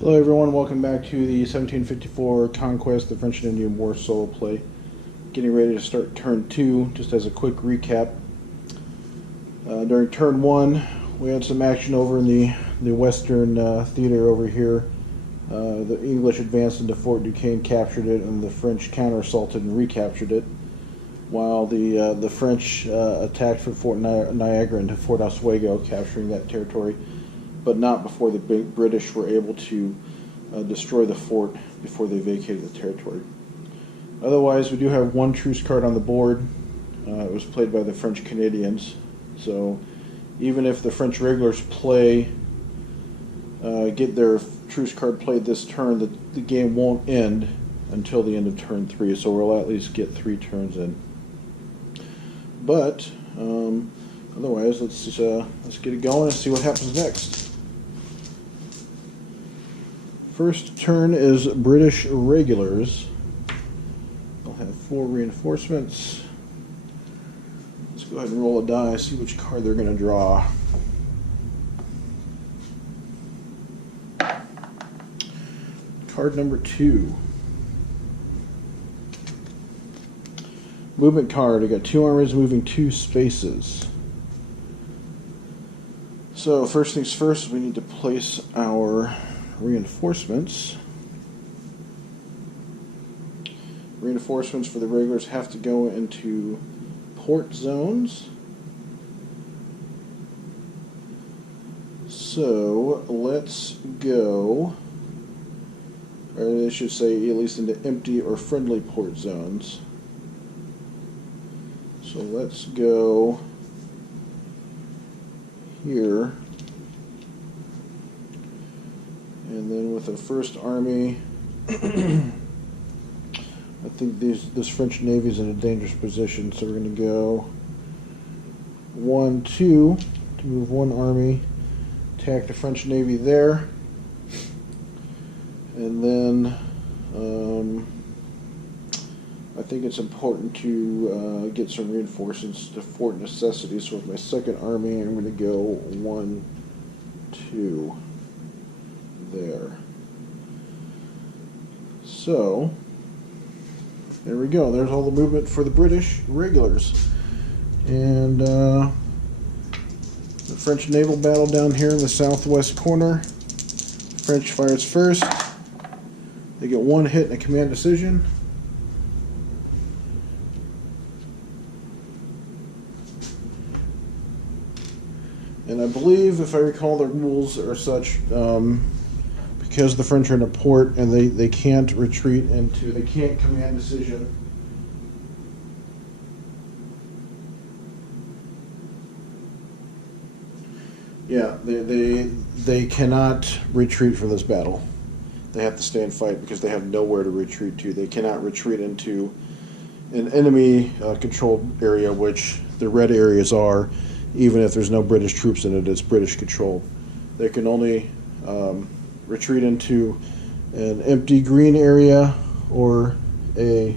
Hello everyone, welcome back to the 1754 Conquest, the French and Indian War solo play. Getting ready to start turn 2, just as a quick recap. During turn 1, we had some action over in the western theater over here. The English advanced into Fort Duquesne, captured it, and the French counter-assaulted and recaptured it, while the French attacked from Fort Niagara into Fort Oswego, capturing that territory, but not before the British were able to destroy the fort before they vacated the territory. Otherwise, we do have one truce card on the board. It was played by the French Canadians, so even if the French regulars get their truce card played this turn, the game won't end until the end of turn 3, so we'll at least get 3 turns in. But otherwise, let's get it going and see what happens next. First turn is British regulars. They'll have 4 reinforcements. Let's go ahead and roll a die, see which card they're going to draw. Card number 2. Movement card. I got 2 armies moving 2 spaces. So first things first, we need to place our reinforcements. Reinforcements for the regulars have to go into port zones. So let's go, or they should say at least into empty or friendly port zones. So let's go here. And then with the first army, I think this French Navy is in a dangerous position, so we're going to go 1, 2 to move 1 army, attack the French Navy there, and then I think it's important to get some reinforcements to Fort Necessity. So with my second army, I'm going to go 1, 2. There. So, there we go. There's all the movement for the British regulars. And the French naval battle down here in the southwest corner. French fires first. They get 1 hit and a command decision. And I believe, if I recall, the rules are such, because the French are in a port and they can't retreat into, they can't command decision. Yeah, they cannot retreat from this battle. They have to stay and fight because they have nowhere to retreat to. They cannot retreat into an enemy controlled area, which the red areas are. Even if there's no British troops in it, it's British controlled. They can only retreat into an empty green area or a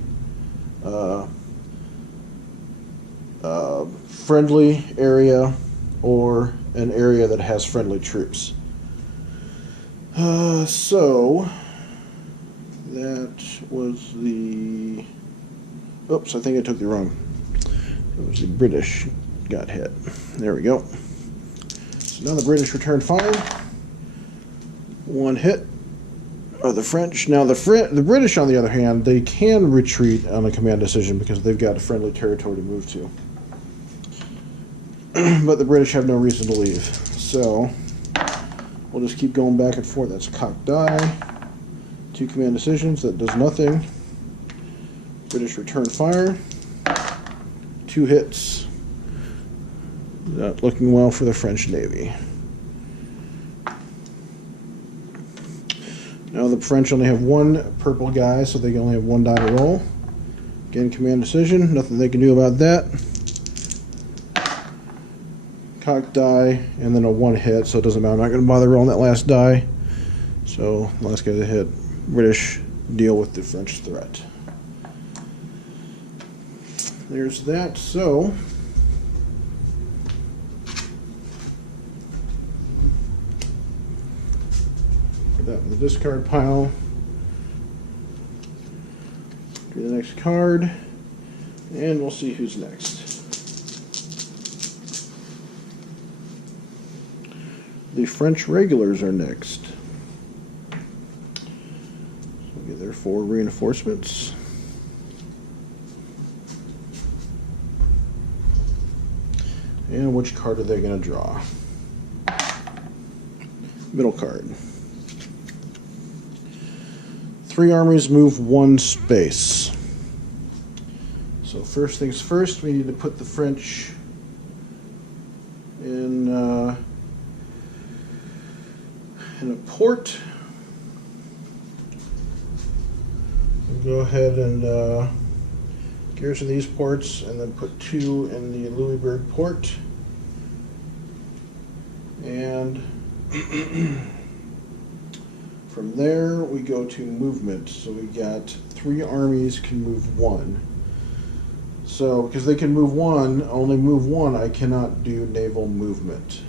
friendly area or an area that has friendly troops. So that was the... Oops, I think I took the wrong... It was the British got hit. There we go. So now the British return fire. 1 hit of the French. Now the British, on the other hand, they can retreat on a command decision because they've got a friendly territory to move to. But the British have no reason to leave. So we'll just keep going back and forth. That's cocked die. 2 command decisions. That does nothing. British return fire. 2 hits. Not looking well for the French Navy. Now the French only have 1 purple guy, so they can only have 1 die to roll. Again, command decision. Nothing they can do about that. Cocked die, and then a 1 hit, so it doesn't matter. I'm not going to bother rolling that last die. So, last guy to hit. British deal with the French threat. There's that. So, that in the discard pile. Do the next card, and we'll see who's next. The French regulars are next. So we'll get their 4 reinforcements. And which card are they going to draw? Middle card. 3 armies move 1 space. So first things first, we need to put the French in a port. We'll go ahead and garrison these ports, and then put 2 in the Louisburg port. And from there we go to movement. So we got 3 armies can move 1. So because they can move 1, only move 1, I cannot do naval movement.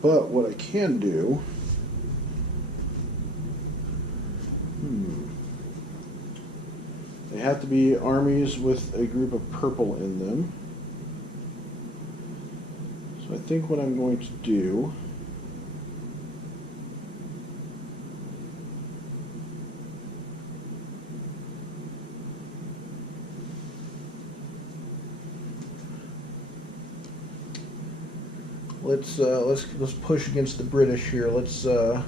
But what I can do, they have to be armies with a group of purple in them. So I think what I'm going to do, let's push against the British here. Let's I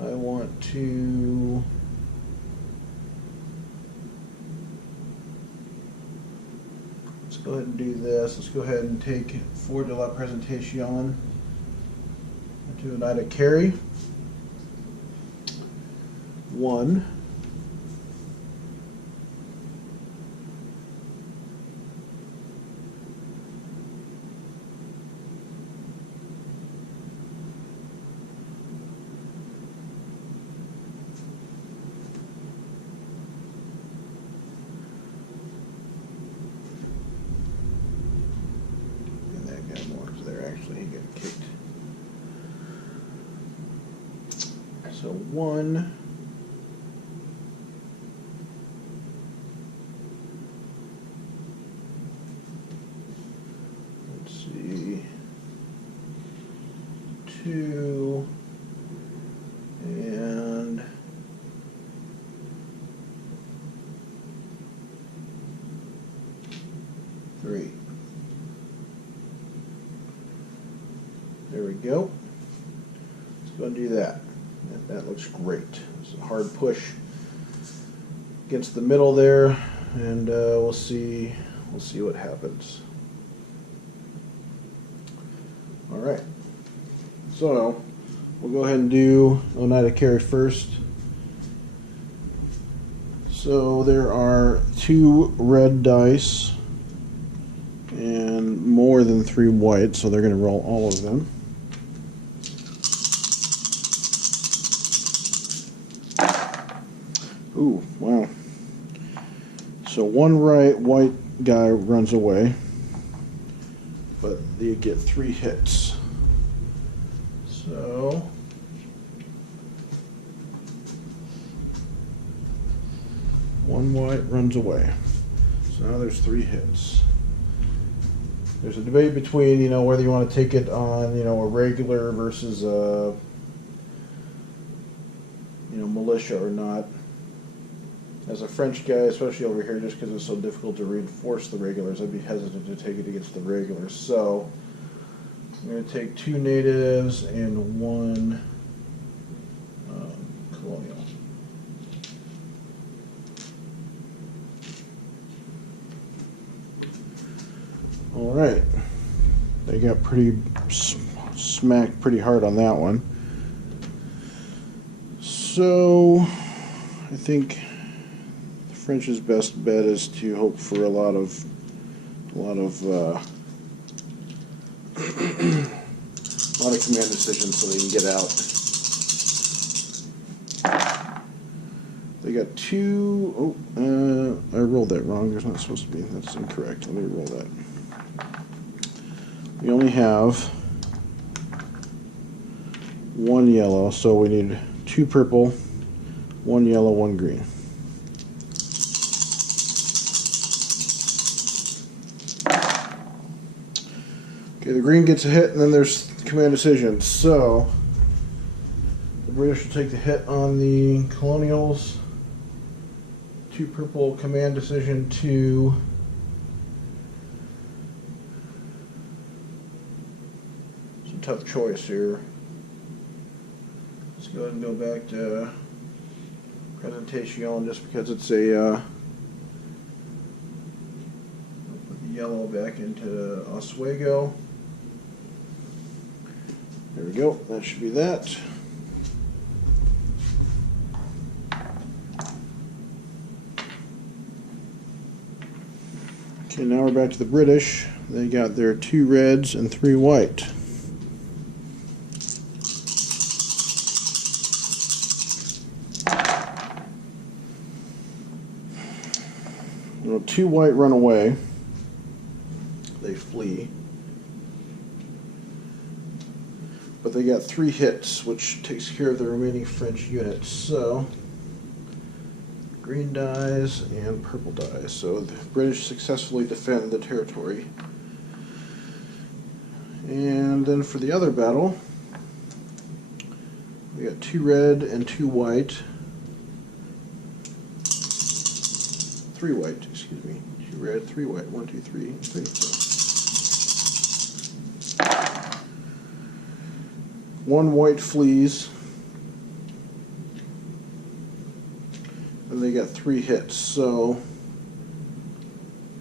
want to let's go ahead and do this. Let's go ahead and take Four de la Présentation to a knight of carry. 1. So 1. Let's see. 2. And 3. There we go. Let's go and do that. That looks great. It's a hard push against the middle there, and we'll see what happens. All right. So we'll go ahead and do Oneida carry first. So there are 2 red dice and more than 3 white, so they're going to roll all of them. Ooh, wow. So 1 white guy runs away, but you get 3 hits. So one white runs away. So now there's 3 hits. There's a debate between, whether you want to take it on, a regular versus a, militia or not. As a French guy, especially over here, just because it's so difficult to reinforce the regulars, I'd be hesitant to take it against the regulars. So I'm going to take 2 natives and 1 colonial. All right, they got pretty smacked pretty hard on that one. So I think French's best bet is to hope for a lot of command decisions so they can get out. They got 2. Oh, I rolled that wrong. There's not supposed to be. That's incorrect. Let me roll that. We only have one yellow, so we need 2 purple, 1 yellow, 1 green. Okay, the green gets a hit, and then there's command decision. So the British will take the hit on the Colonials. 2 purple, command decision to it's a tough choice here. Let's go ahead and go back to presentation just because it's a put the yellow back into Oswego. There we go. That should be that. Okay, now we're back to the British. They got their 2 reds and 3 white. Well, 2 white run away. They flee. But they got 3 hits, which takes care of the remaining French units. So green dies and purple dies. So the British successfully defend the territory. And then for the other battle, we got 2 red and 2 white. 3 white, excuse me. 2 red, 3 white. 1, 2, 3, 3. 1 white flees. And they got 3 hits. So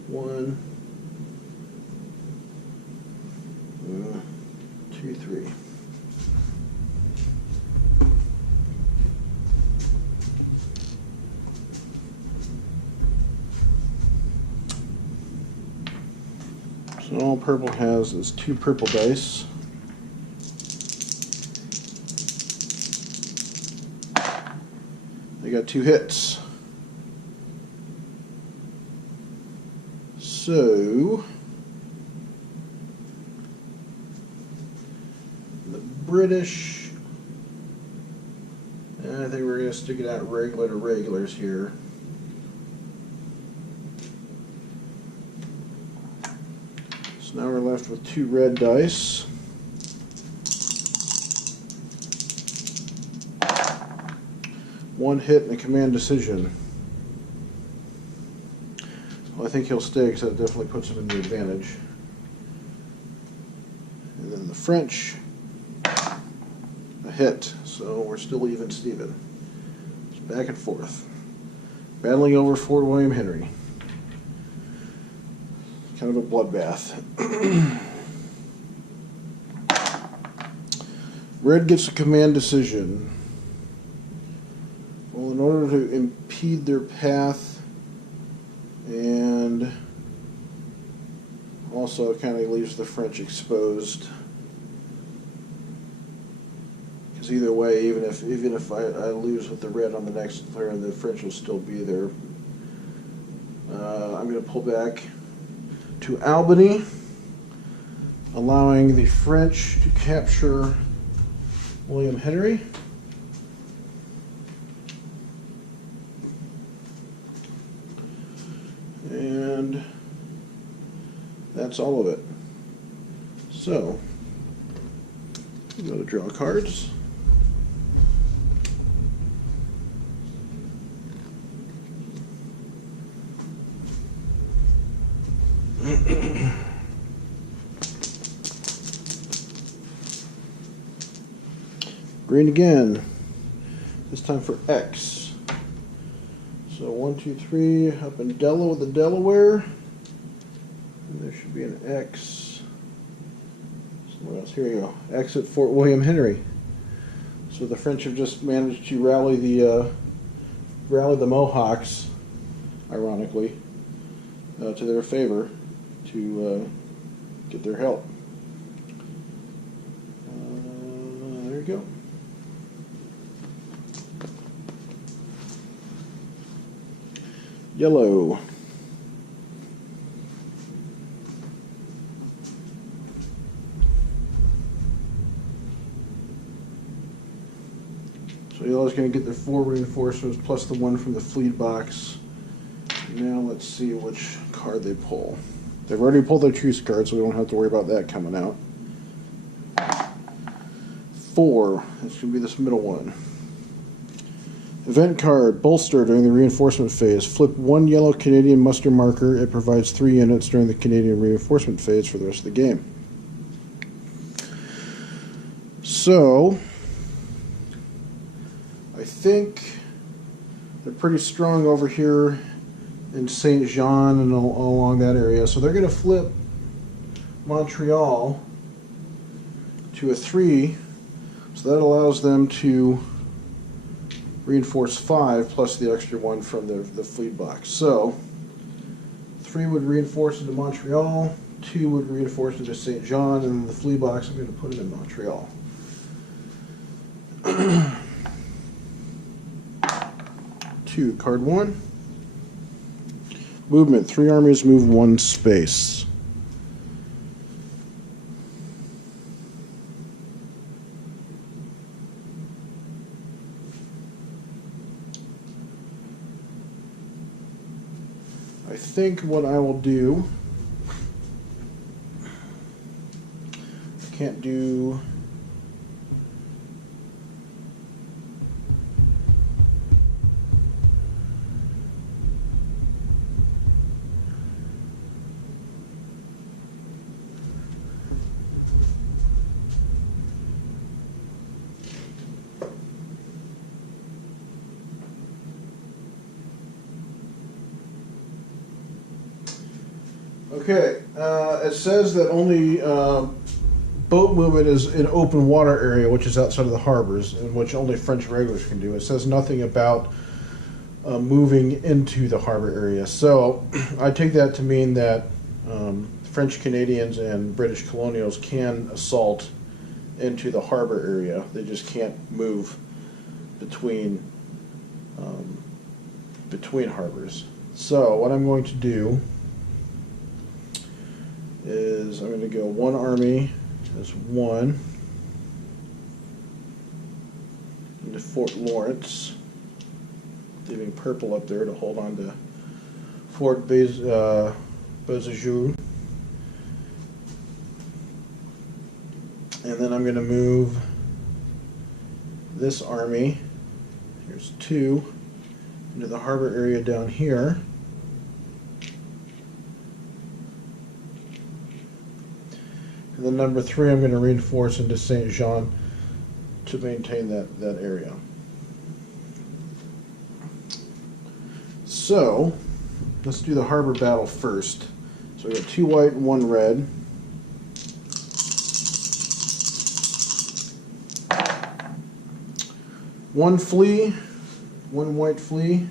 1, 2, 3. So all purple has is 2 purple dice. They got 2 hits. So the British, I think we're going to stick it out regular to regulars here. So now we're left with 2 red dice. One hit and a command decision. Well, I think he'll stay because that definitely puts him in the advantage. And then the French, a hit. So we're still even Steven. It's back and forth. Battling over Fort William Henry. Kind of a bloodbath. Red gets a command decision. Well, in order to impede their path and also kind of leaves the French exposed. Because either way, even if I lose with the red on the next turn, the French will still be there. I'm going to pull back to Albany, allowing the French to capture William Henry. And that's all of it. So, go to draw cards. Green again. This time for X. So 1, 2, 3 up in the Delaware. And there should be an X somewhere else. Here you go. X at Fort William Henry. So the French have just managed to rally the Mohawks, ironically, to their favor to get their help. There you go. Yellow. yellow's going to get their 4 reinforcements plus the 1 from the fleet box. Now let's see which card they pull. They've already pulled their truce card, so we don't have to worry about that coming out. 4. That's going to be this middle one. Event card, bolster during the reinforcement phase. Flip 1 yellow Canadian muster marker. It provides 3 units during the Canadian reinforcement phase for the rest of the game. So, I think they're pretty strong over here in Saint Jean and along that area. So they're going to flip Montreal to a 3. So that allows them to reinforce 5 plus the extra 1 from the fleet box. So 3 would reinforce into Montreal, 2 would reinforce into Saint John, and the fleet box I'm going to put it in Montreal. 2, card 1. Movement, 3 armies move 1 space. I think what I will do, I can't do okay, it says that only boat movement is in open water area, which is outside of the harbors, and which only French regulars can do. It says nothing about moving into the harbor area. So I take that to mean that French Canadians and British colonials can assault into the harbor area. They just can't move between harbors. So what I'm going to do is I'm going to go 1 army as 1 into Fort Lawrence, leaving purple up there to hold on to Fort Beauséjour. And then I'm going to move this army, here's 2, into the harbor area down here. And then number 3, I'm going to reinforce into Saint Jean to maintain that area. So, let's do the harbor battle first. So we got 2 white and 1 red. One flea, 1 white flea,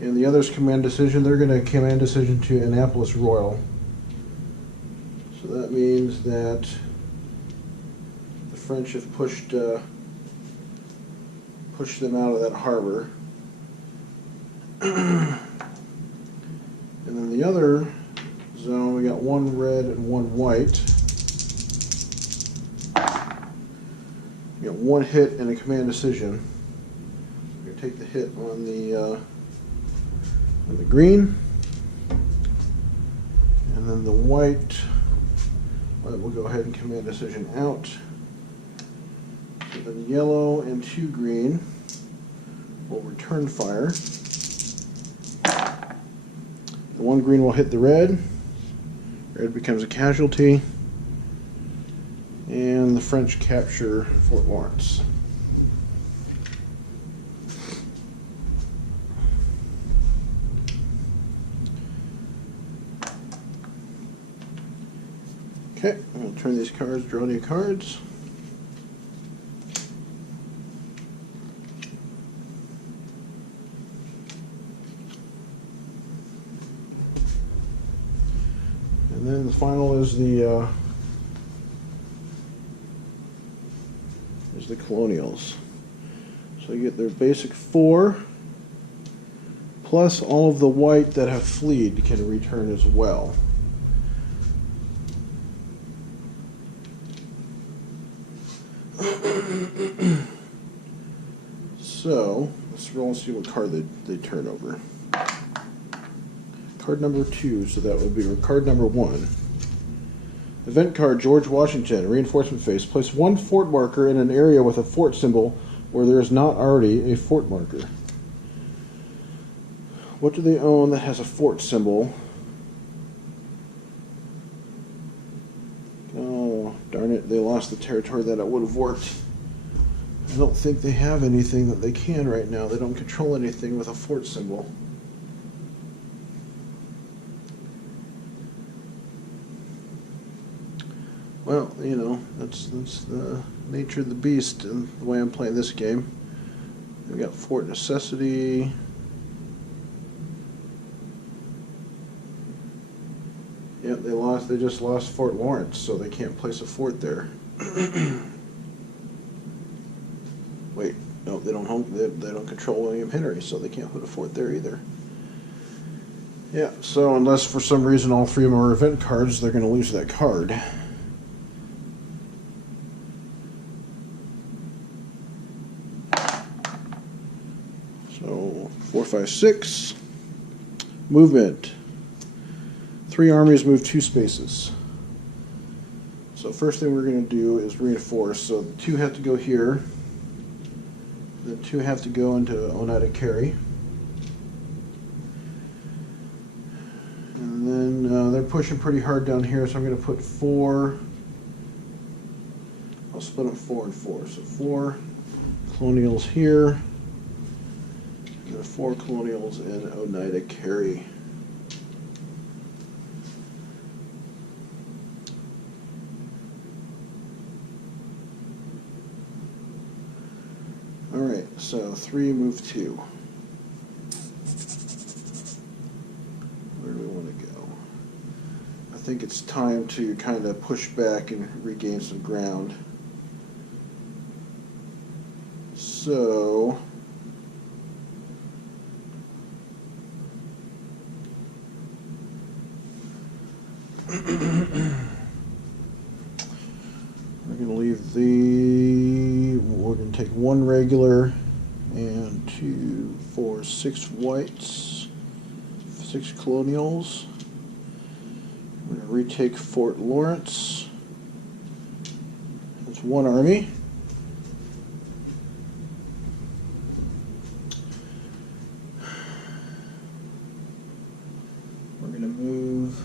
and the other's command decision. They're going to command decision to Annapolis Royal. So that means that the French have pushed them out of that harbor. And then the other zone, we got 1 red and 1 white. We got 1 hit and a command decision. We're going to take the hit on the green, and then the white. We'll go ahead and command decision out. So then yellow and 2 green will return fire. The 1 green will hit the red. Red becomes a casualty. And the French capture Fort Lawrence. Okay, I'm going to turn these cards, draw new cards. And then the final is the colonials. So you get their basic 4, plus all of the white that have fled can return as well. So let's roll and see what card they turn over. Card number 2, so that would be card number 1. Event card, George Washington, reinforcement phase. Place 1 fort marker in an area with a fort symbol where there is not already a fort marker. What do they own that has a fort symbol? Oh, darn it, they lost the territory that it would have worked. I don't think they have anything that they can right now. They don't control anything with a fort symbol. Well, you know, that's the nature of the beast and the way I'm playing this game. We got Fort Necessity. Yep, they just lost Fort Lawrence, so they can't place a fort there. Wait, no, they don't control William Henry, so they can't put a fort there either. Yeah, so unless for some reason all 3 of them are event cards, they're going to lose that card. So 4, 5, 6. Movement. 3 armies move 2 spaces. So first thing we're going to do is reinforce. So the 2 have to go here. The 2 have to go into Oneida Carry. And then they're pushing pretty hard down here, so I'm going to put 4. I'll split them 4 and 4. So 4 colonials here. And 4 colonials in Oneida Carry. Alright, so 3 move 2. Where do we want to go? I think it's time to kind of push back and regain some ground. So we're going to leave we're going to take 1 regular and 2, 4, 6 whites, 6 colonials. We're going to retake Fort Lawrence. That's 1 army. We're going to move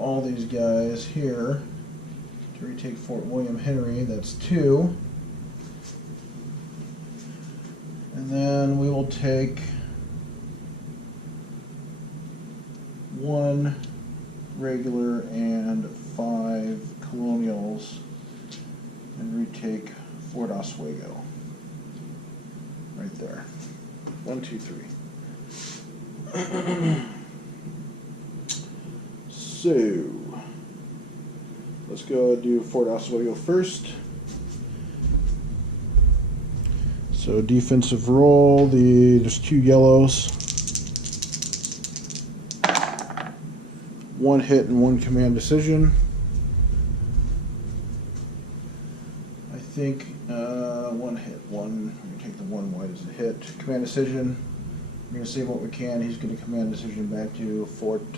all these guys here to retake Fort William Henry. That's 2. And then we will take 1 regular and 5 colonials and retake Fort Oswego. Right there. 1, 2, 3. So let's go do Fort Oswego first. So defensive roll, there's 2 yellows. 1 hit and 1 command decision. I think 1 hit, 1. We're going to take the 1 white as a hit. Command decision. We're going to save what we can. He's going to command decision back to Fort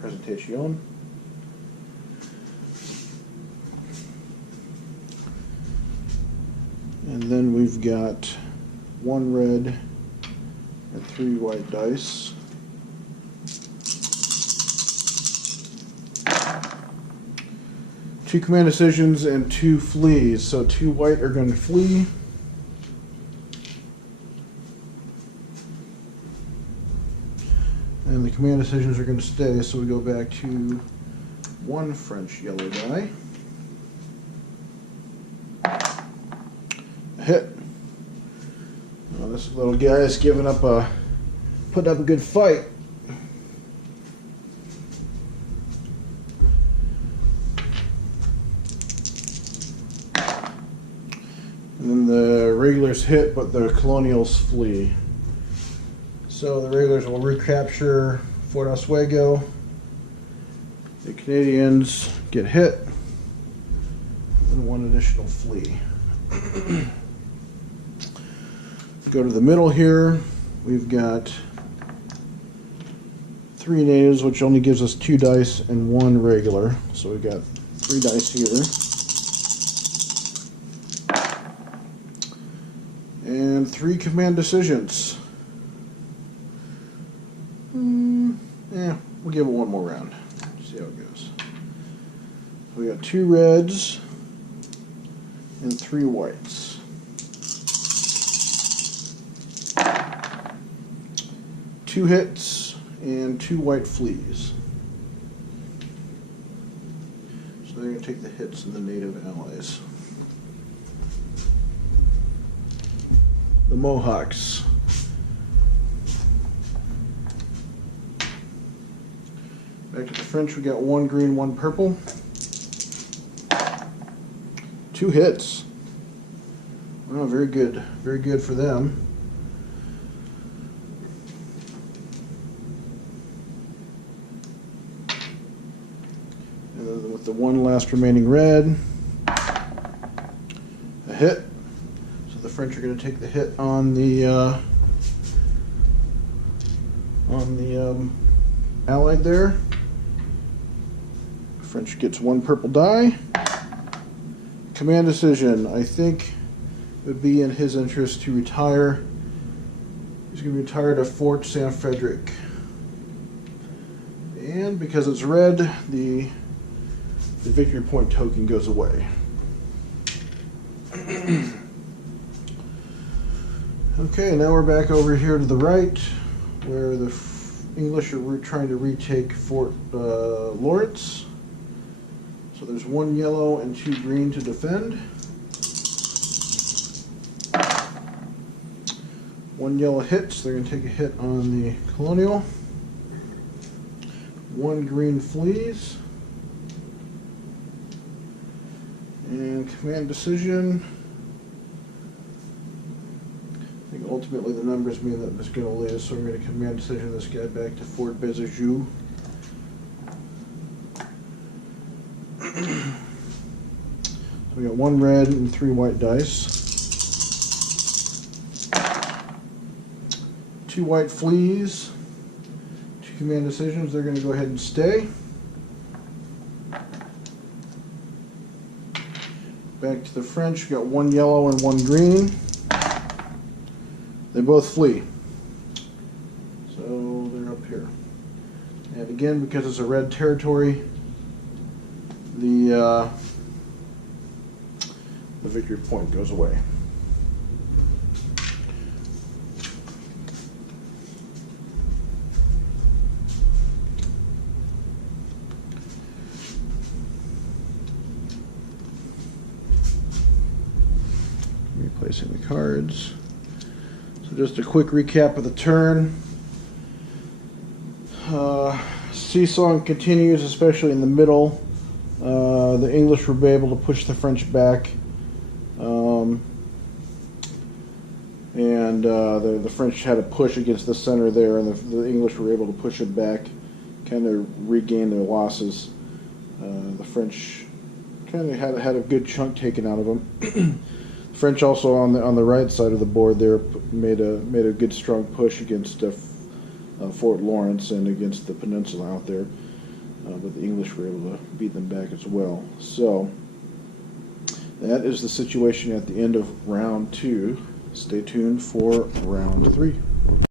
Presentacion. And then we've got 1 red and 3 white dice. Two command decisions and 2 flees. So 2 white are going to flee. And the command decisions are going to stay, so we go back to 1 French yellow die. A hit. Well, this little guy is putting up a good fight. And then the regulars hit, but the colonials flee. So the regulars will recapture Fort Oswego. The Canadians get hit, and 1 additional flee. Go to the middle here. We've got 3 natives, which only gives us 2 dice and 1 regular. So we've got 3 dice here. And 3 command decisions. We'll give it one more round. See how it goes. We got 2 reds and 3 whites. 2 hits and 2 white fleas. So they're going to take the hits of the native allies. The Mohawks. Back to the French, we got 1 green, 1 purple. 2 hits. Oh, very good. Very good for them. And then with the 1 last remaining red, a hit. So the French are going to take the hit on the allied there. French gets 1 purple die. Command decision. I think it would be in his interest to retire. He's going to retire to Fort San Frederick. And because it's red, the victory point token goes away. Okay, now we're back over here to the right, where the English are trying to retake Fort Lawrence. So there's 1 yellow and 2 green to defend. 1 yellow hits, they're going to take a hit on the colonial. 1 green flees. And command decision. I think ultimately the numbers mean that it's going to lose, so I'm going to command decision this guy back to Fort Bézajou. We got 1 red and 3 white dice. 2 white fleas. 2 command decisions. They're going to go ahead and stay. Back to the French. We got 1 yellow and 1 green. They both flee. So they're up here. And again, because it's a red territory, the victory point goes away. Replacing the cards. So just a quick recap of the turn. Seesawing continues, especially in the middle. The English were able to push the French back. The French had a push against the center there, and the English were able to push it back, kind of regain their losses. The French kind of had a good chunk taken out of them. The French also on the right side of the board there made a good strong push against Fort Lawrence and against the peninsula out there, but the English were able to beat them back as well. So that is the situation at the end of round 2. Stay tuned for round 3.